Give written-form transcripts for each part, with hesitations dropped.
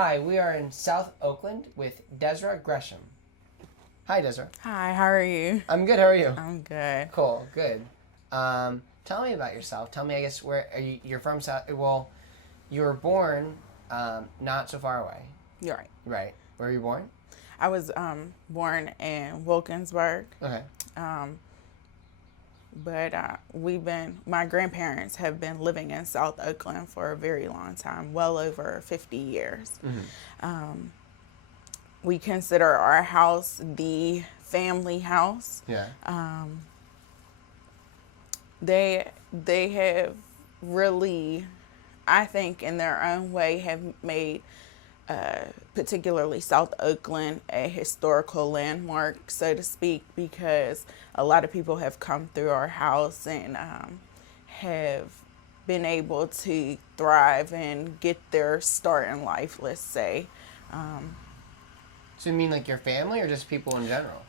Hi, we are in South Oakland with Desra Gresham. Hi, Desra. Hi, how are you? I'm good. How are you? I'm good. Cool. Good. Tell me about yourself. Tell me, I guess, where are you? You're from South. Well, you were born not so far away. You're right. Right. Where were you born? I was born in Wilkinsburg. Okay. But my grandparents have been living in South Oakland for a very long time, well over 50 years. Mm-hmm. We consider our house the family house. Yeah. They have really, I think, in their own way, have made particularly South Oakland a historical landmark, so to speak, because a lot of people have come through our house and have been able to thrive and get their start in life, let's say. So you mean like your family or just people in general?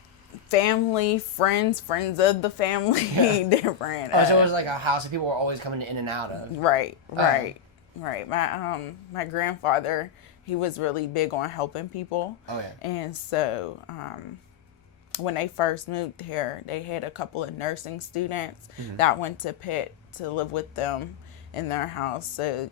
Family, friends of the family, different. Oh, so it was like a house that people were always coming in and out of. Right. My grandfather, he was really big on helping people. Oh, yeah. And so when they first moved here, they had a couple of nursing students that went to Pitt to live with them in their house. So,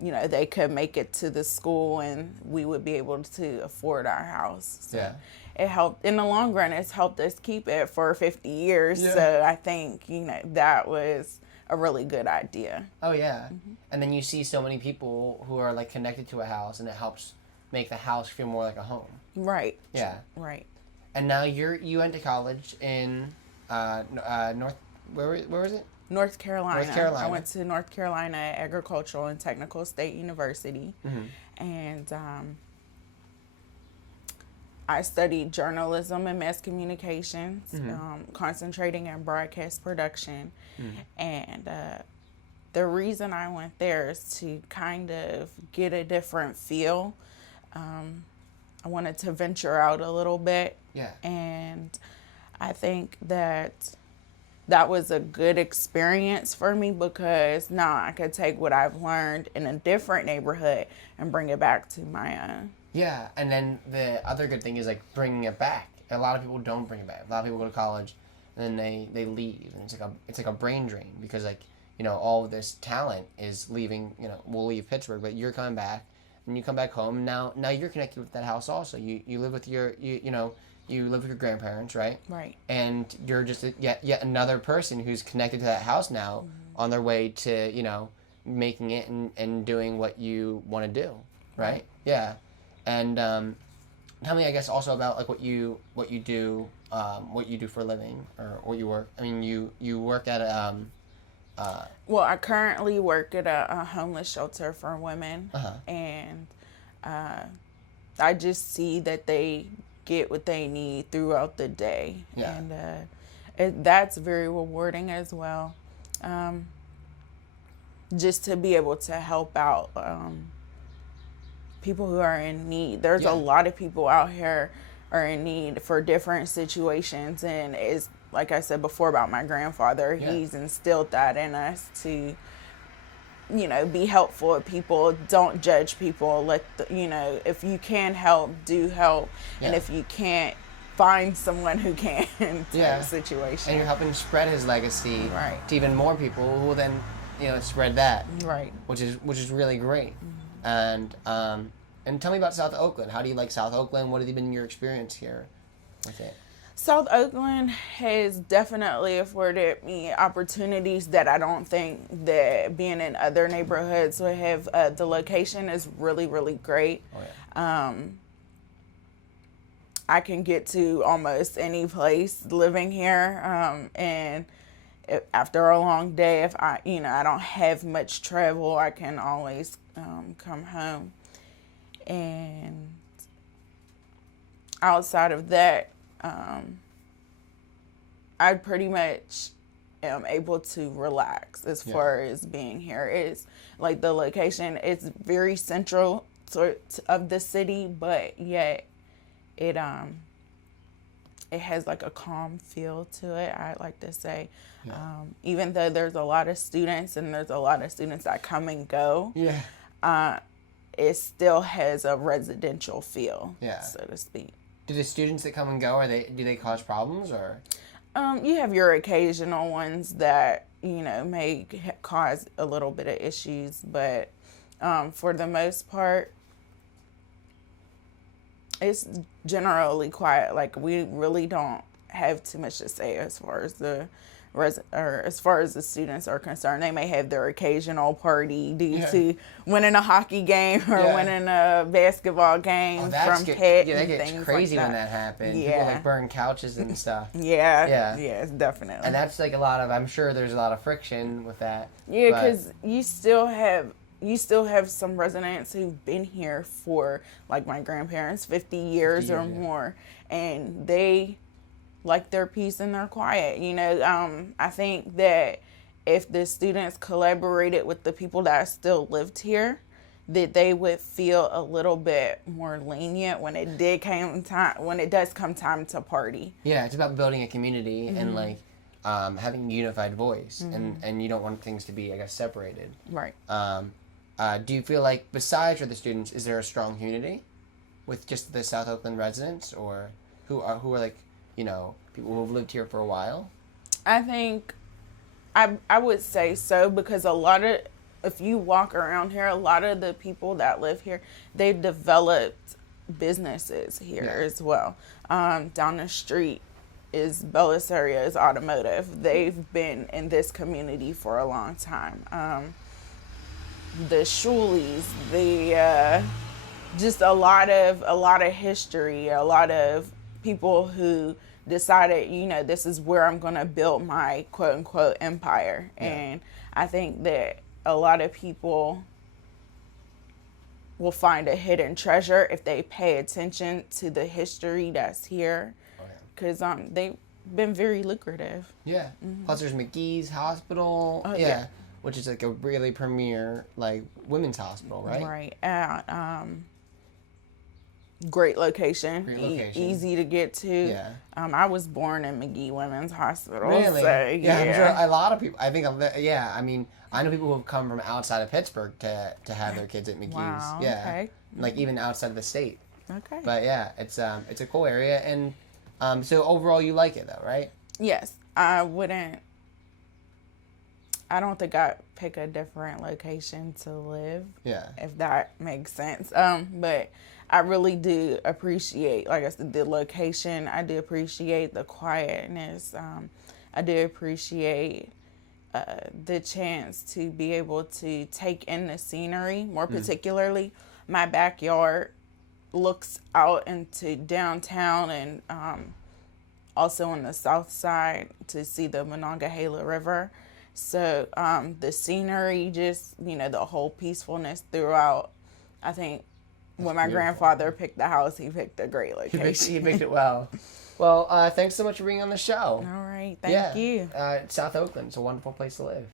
they could make it to the school and we would be able to afford our house. So Yeah. it helped. In the long run, it's helped us keep it for 50 years. Yeah. So I think, that was a really good idea. Oh, yeah. Mm-hmm. And then you see so many people who are like connected to a house, and it helps make the house feel more like a home. Right. Yeah. Right. And now you went to college in North. Where was it? North Carolina. North Carolina. I went to North Carolina Agricultural and Technical State University, and I studied journalism and mass communications, concentrating in broadcast production. And the reason I went there is to kind of get a different feel. I wanted to venture out a little bit. Yeah. And I think that was a good experience for me because now I could take what I've learned in a different neighborhood and bring it back to my own. Yeah, and then the other good thing is like bringing it back. A lot of people don't bring it back. A lot of people go to college and then they leave, and it's like a brain drain because all of this talent is leaving. We'll leave Pittsburgh, but you're coming back, and you come back home. Now you're connected with that house also. You live with you live with your grandparents, right? Right. And you're just yet another person who's connected to that house now, on their way to making it and doing what you want to do, right? Yeah. And tell me, I guess, also about like what you do for a living or what you work. I mean, you work at a. Well, I currently work at a homeless shelter for women, and I just see that they get what they need throughout the day, and that's very rewarding as well. Just to be able to help out. People who are in need. There's a lot of people out here are in need for different situations, and it's like I said before about my grandfather. He's instilled that in us to be helpful to people. Don't judge people. If you can help, do help, and if you can't, find someone who can. Type situation. And you're helping spread his legacy to even more people who will then spread that, right, which is really great. And tell me about South Oakland. How do you like South Oakland? What has been your experience here with it? South Oakland has definitely afforded me opportunities that I don't think that being in other neighborhoods would have. The location is really, really great. Oh, yeah. I can get to almost any place living here, and after a long day, if I don't have much travel, I can always come home. And outside of that, I pretty much am able to relax as far as being here. It's like the location, it's very central of the city, but yet it has like a calm feel to it, I like to say. Even though there's a lot of students and there's a lot of students that come and go, it still has a residential feel, Yeah. so to speak. Do the students that come and go, do they cause problems or? You have your occasional ones that, may cause a little bit of issues, but for the most part, it's generally quiet. Like, we really don't have too much to say as far as the students are concerned. They may have their occasional party due to winning a hockey game or winning a basketball game from Pitt. Yeah, that gets crazy when that happens. Yeah. People burn couches and stuff. Yeah, definitely. And that's a lot of, I'm sure there's a lot of friction with that. Yeah, because you still have some residents who've been here for, like my grandparents, 50 years or more, and they like their peace and their quiet. I think that if the students collaborated with the people that still lived here, that they would feel a little bit more lenient when it does come time to party. Yeah, it's about building a community and having a unified voice, and you don't want things to be, I guess, separated. Right. Do you feel like, besides for the students, is there a strong community with just the South Oakland residents, or who are people who have lived here for a while? I think I would say so, because if you walk around here, a lot of the people that live here, they've developed businesses here as well. Down the street is Bellis area is automotive. They've been in this community for a long time. The Shuleys, just a lot of history, a lot of people who decided, this is where I'm going to build my quote unquote empire. Yeah. And I think that a lot of people will find a hidden treasure if they pay attention to the history that's here. Because they've been very lucrative. Yeah. Mm-hmm. Plus there's McGee's Hospital. Which is a really premier women's hospital, right? Right. Great location. Easy to get to. Yeah. I was born in McGee Women's Hospital. Really? So, I'm sure a lot of people. I think. I mean, I know people who have come from outside of Pittsburgh to have their kids at McGee's. Wow. Yeah. Okay. Even outside of the state. Okay. But yeah, it's a cool area, and so overall you like it though, right? Yes. I don't think I'd pick a different location to live. Yeah. If that makes sense. But I really do appreciate, like I said, the location. I do appreciate the quietness. I do appreciate the chance to be able to take in the scenery. More particularly, my backyard looks out into downtown and also on the south side to see the Monongahela River. So the scenery, just, the whole peacefulness throughout. I think when my grandfather picked the house, he picked a great location. He picked it well. Well, thanks so much for being on the show. All right. Thank you. South Oakland, it's a wonderful place to live.